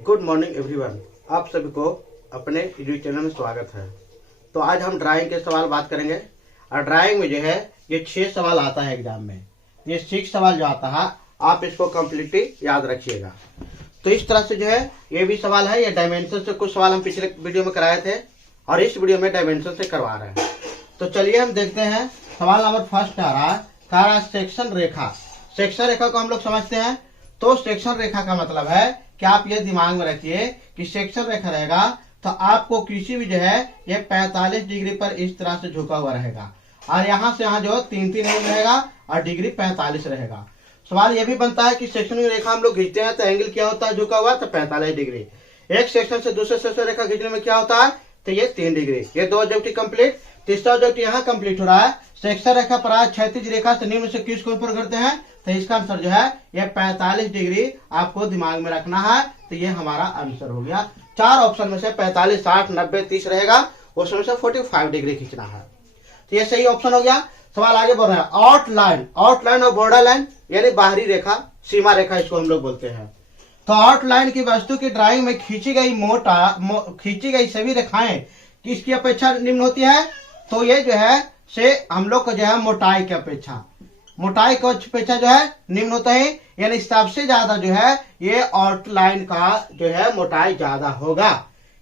Good morning everyone. आप सभी को अपने यूट्यूब चैनल में स्वागत है। तो आज हम ड्राइंग के सवाल बात करेंगे और ड्राइंग में जो है ये 6 सवाल आता है एग्जाम में। ये 6 सवाल जो आता है आप इसको कम्प्लीटली याद रखिएगा। तो इस तरह से जो है ये भी सवाल है। ये डायमेंशन से कुछ सवाल हम पिछले वीडियो में कराए थे और इस वीडियो में डायमेंशन से करवा रहे हैं। तो चलिए हम देखते हैं। सवाल नंबर फर्स्ट आ रहा है सेक्शन रेखा। सेक्शन रेखा को हम लोग समझते हैं। तो सेक्शन रेखा का मतलब है कि आप ये दिमाग में रखिए कि सेक्शन रेखा रहेगा तो आपको किसी भी जो है ये 45 डिग्री पर इस तरह से झुका हुआ रहेगा और यहाँ से यहाँ जो 3-3 एंगल रहेगा और डिग्री 45 रहेगा। सवाल ये भी बनता है कि सेक्शन रेखा हम लोग खींचते हैं तो एंगल क्या होता है झुका हुआ, तो 45 डिग्री। एक सेक्शन से दूसरे सेक्शन रेखा खींचने में क्या होता है, तो ये 3 डिग्री। ये 2 ऑब्जेक्टिव कंप्लीट। तीसरा ऑब्जेक्टिव यहाँ कंप्लीट हो रहा है। सेक्शन रेखा पर क्षैतिज रेखा से निम्न से किस कोण पर करते हैं, तो इसका आंसर जो है ये 45 डिग्री आपको दिमाग में रखना है। तो ये हमारा आंसर हो गया। 4 ऑप्शन में से 45, 60, 90, 30 रहेगा, उसमें से 45 डिग्री खींचना है। तो ये सही ऑप्शन हो गया। सवाल आगे बढ़ रहा है। आउटलाइन, आउटलाइन और बॉर्डर लाइन यानी बाहरी रेखा, सीमा रेखा इसको हम लोग बोलते हैं। तो आउटलाइन की वस्तु की ड्राइंग में खींची गई सभी रेखाएं किसकी अपेक्षा निम्न होती है, तो ये जो है से हम लोग को जो है मोटाई की अपेक्षा जो है निम्न होता है। यानी सबसे ज्यादा जो है ये आउटलाइन का जो है मोटाई ज्यादा होगा।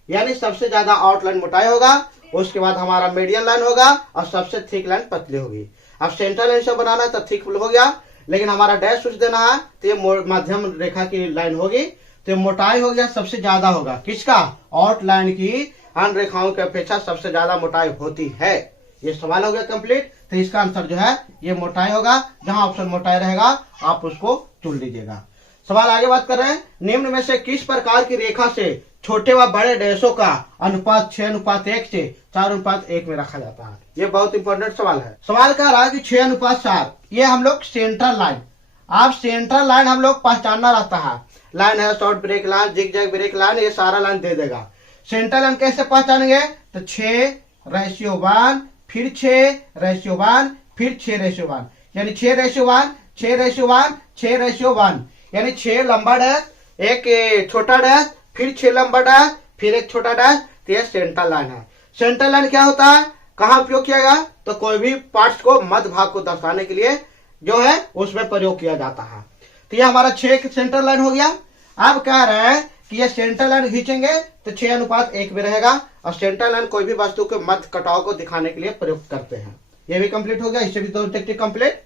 यानी सबसे ज्यादा आउटलाइन मोटाई होगा, उसके बाद हमारा मीडियम लाइन होगा और सबसे थिक लाइन पतली होगी। अब सेंटर लाइन से बनाना तो थिक हो गया, लेकिन हमारा डैश कुछ देना है तो ये मध्यम रेखा की लाइन होगी। तो मोटाई हो गया सबसे ज्यादा होगा किसका, आउटलाइन की अन्य रेखाओं की अपेक्षा सबसे ज्यादा मोटाई होती है। ये सवाल हो गया कंप्लीट। तो इसका आंसर जो है ये मोटाई होगा। जहां ऑप्शन मोटाई रहेगा आप उसको चुन लीजिएगा। सवाल आगे बात कर रहे हैं। निम्न में से किस प्रकार की रेखा से छोटे व बड़े डैशों का अनुपात 6:1 से 4:1 में रखा जाता है। ये बहुत इंपॉर्टेंट सवाल है। सवाल कह रहा है कि 6:4 ये हम लोग सेंट्रल लाइन, आप सेंट्रल लाइन हम लोग पहचानना रहता है। लाइन है short break line, zigzag break line, ये सारा लाइन दे देगा। सेंट्रल लाइन कैसे पहचानेंगे, तो 6:1 फिर 6:1 फिर 6:1 यानी 6:1 6:1 6:1 यानी 6 लंबा डैश, एक छोटा डैश, फिर 6 लंबा डैश, फिर एक छोटा डैश। तो ये सेंट्रल लाइन है। सेंट्रल लाइन क्या होता है, कहाँ उपयोग किया गया, तो कोई भी पार्ट्स को मध्य भाग को दर्शाने के लिए जो है उसमें प्रयोग किया जाता है। तो ये हमारा 6 सेंट्रल लाइन हो गया। अब कह रहे हैं कि ये सेंट्रल लाइन खींचेंगे तो 6:1 में रहेगा और सेंट्रल लाइन कोई भी वस्तु के मध्य कटाव को दिखाने के लिए प्रयोग करते हैं। ये भी कंप्लीट हो गया। इससे भी 2 ऑब्जेक्टिव कंप्लीट।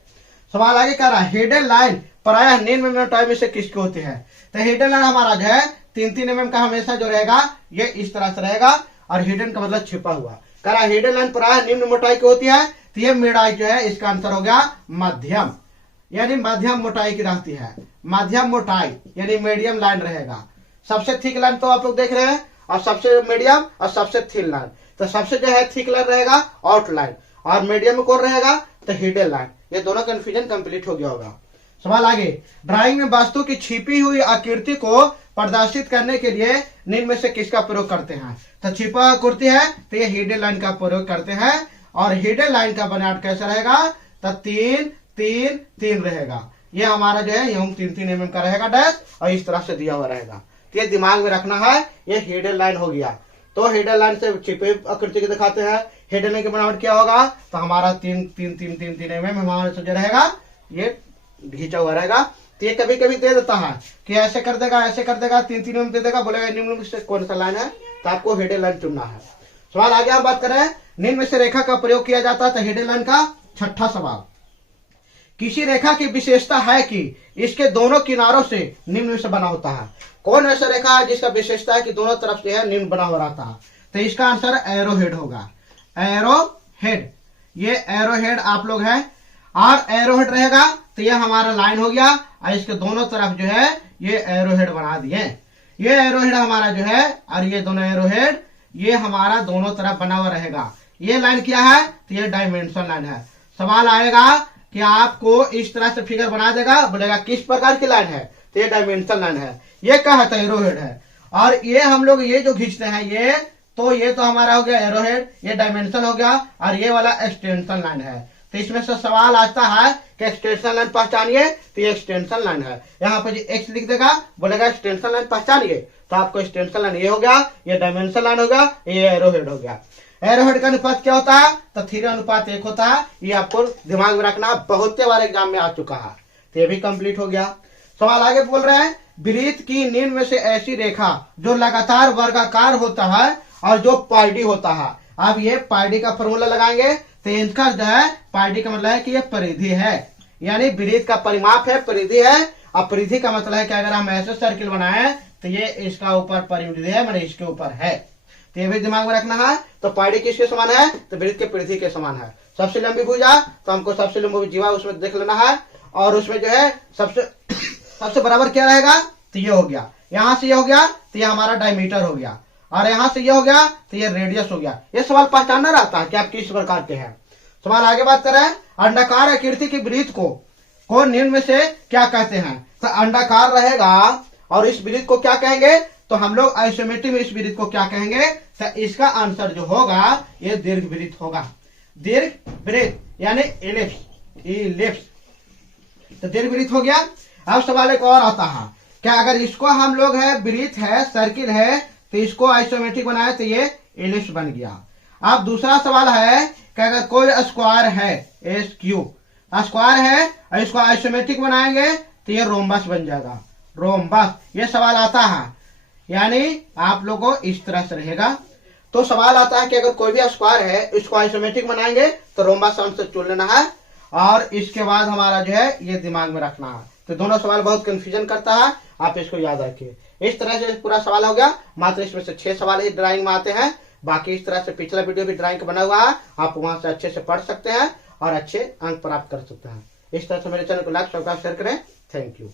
सवाल आगे कह रहा है हिडन लाइन प्रायः निम्न मोटाई में से किसकी होती है। तो हिडन लाइन हमारा जो है 3-3 mm का हमेशा जो रहेगा ये इस तरह से रहेगा और हिडन का मतलब छिपा हुआ। कह रहा है हिडन लाइन प्रायः निम्न मोटाई की होती है। तो ये मोटाई जो है इसका आंसर हो गया मध्यम, यानी मध्यम मोटाई की रहती है। मध्यम मोटाई यानी मीडियम लाइन रहेगा। सबसे थिक लाइन तो आप लोग देख रहे हैं और सबसे मीडियम और सबसे थिन लाइन। तो सबसे जो है थिक लाइन रहेगा आउटलाइन और मीडियम में कौन रहेगा, तो हिडन लाइन। ये दोनों कंफ्यूजन कंप्लीट हो गया होगा। सवाल आगे। ड्राइंग में वस्तु की छिपी हुई आकृति को प्रदर्शित करने के लिए निम्न में से किसका प्रयोग करते हैं, तो छिपा आकृति है तो ये हिडन लाइन का प्रयोग करते हैं। और हिडन लाइन का बनावट कैसा रहेगा, तो 3-3-3 रहेगा। ये हमारा जो है यूं 3-3 mm का रहेगा डैश और इस तरह से दिया हुआ रहेगा। ये दिमाग में रखना है। ये हिडन लाइन हो गया। तो हिडन लाइन से छिपे आकृति को दिखाते हैं। हिडन लाइन की बनावट क्या होगा, तो हमारा 3-3-3-3 mm हमारा जो रहेगा ये घिंचा हुआ रहेगा। तो ये कभी कभी दे देता है कि ऐसे कर देगा 3-3 mm दे देगा, बोलेगा निम्न में से कौन सा लाइन है, तो आपको हिडन लाइन चुनना है। सवाल आगे हम बात कर रहे हैं। निम्न में से रेखा का प्रयोग किया जाता है। तो हिडन लाइन का 6ठा सवाल। किसी रेखा की विशेषता है कि इसके दोनों किनारों से निम्न से बना होता है। कौन ऐसा रेखा है जिसका विशेषता है कि दोनों तरफ से है निम्न बना हो रहता है, तो इसका आंसर एरो हेड होगा। एरो हेड, ये एरो हेड आप लोग है और एरो हेड रहेगा तो ये हमारा लाइन हो गया और इसके दोनों तरफ जो है ये एरो हेड बना दिए। ये एरो हेड हमारा जो है और ये दोनों एरो हेड ये हमारा दोनों तरफ बना हुआ रहेगा। ये लाइन क्या है, तो ये डायमेंशन लाइन है। सवाल आएगा कि आपको इस तरह से फिगर बना देगा, बोलेगा किस प्रकार की लाइन है, तो ये डायमेंशन लाइन है। ये क्या है, तो एरो हेड है। और ये हम लोग ये जो खींचते हैं ये तो हमारा हो गया एरो हेड, ये डायमेंशन हो गया और ये वाला एक्सटेंशन लाइन है। तो इसमें से सवाल आता है कि एक्सटेंशन लाइन पहचानिए, तो ये एक्सटेंशन लाइन है। यहाँ पे जो एक्स लिख देगा, बोलेगा एक्सटेंशन लाइन पहचानिए, तो आपको एक्सटेंशन लाइन ये हो गया, ये डायमेंशन लाइन हो गया, ये एरोहेड हो गया। एरोहेड का अनुपात क्या होता है? तो 3:1 होता है। ये आपको दिमाग में रखना, बहुत बार एग्जाम में आ चुका है। तो ये भी कंप्लीट हो गया। सवाल आगे बोल रहे हैं, वृत्त की निम्न में से ऐसी रेखा जो लगातार वर्गाकार होता है और जो पाइडी होता है। अब ये पाइडी का फॉर्मूला लगाएंगे, तो इनका जो है पाइडी का मतलब है कि ये परिधि है, यानी वृत्त का परिमाप है, परिधि है। अब परिधि का मतलब है कि अगर हम ऐसे सर्किल बनाए तो ये इसका ऊपर परिधि है, मतलब इसके ऊपर है। तो ये भी दिमाग में रखना है। तो पाइडी किसके समान है? तो वृत्त के परिधि के समान है। सबसे लंबी भुजा, तो हमको सबसे लंबी जीवा उसमें देख लेना है, और उसमें जो है सबसे बराबर क्या रहेगा? तो ये हो गया। यहां से ये हो गया तो ये हमारा डायमीटर हो गया, और यहां से ये हो गया तो ये रेडियस हो गया। ये सवाल पहचानना रहता है कि आप किस प्रकार के हैं। सवाल आगे बात कर रहे हैं, अंडाकार आकृति की वृत्त को निम्न में से क्या कहते हैं? तो अंडाकार रहेगा, और इस वृत्त को क्या कहेंगे? तो हम लोग आइसोमेट्रिक में इस वृत्त को क्या कहेंगे? तो इसका आंसर जो होगा ये दीर्घ वृत्त होगा। दीर्घ वृत्त यानी इलिप्स। तो दीर्घ वृत्त हो गया। अब सवाल एक और आता है, क्या अगर इसको हम लोग है वृत्त है, सर्किल है, तो इसको आइसोमेट्रिक बनाया तो ये इलिप्स बन गया। अब दूसरा सवाल है कि अगर कोई स्क्वायर है, स्क्वायर है और इसको आइसोमेट्रिक बनाएंगे तो ये रोम्बस बन जाएगा, रोम्बस। ये सवाल आता है, यानी आप लोगों को इस तरह से रहेगा। तो सवाल आता है कि अगर कोई भी स्क्वायर है, इसको आइसोमेट्रिक बनाएंगे तो रोम्बस से चुन लेना है, और इसके बाद हमारा जो है ये दिमाग में रखना है। तो दोनों सवाल बहुत कंफ्यूजन करता है, आप इसको याद रखिए। इस तरह से पूरा सवाल हो गया। मात्र इसमें से 6 सवाल ही ड्राइंग में आते हैं, बाकी इस तरह से पिछला वीडियो भी ड्राइंग का बना हुआ है, आप वहां से अच्छे से पढ़ सकते हैं और अच्छे अंक प्राप्त कर सकते हैं। इस तरह से मेरे चैनल को लाइक सब्सक्राइब शेयर करें। Thank you.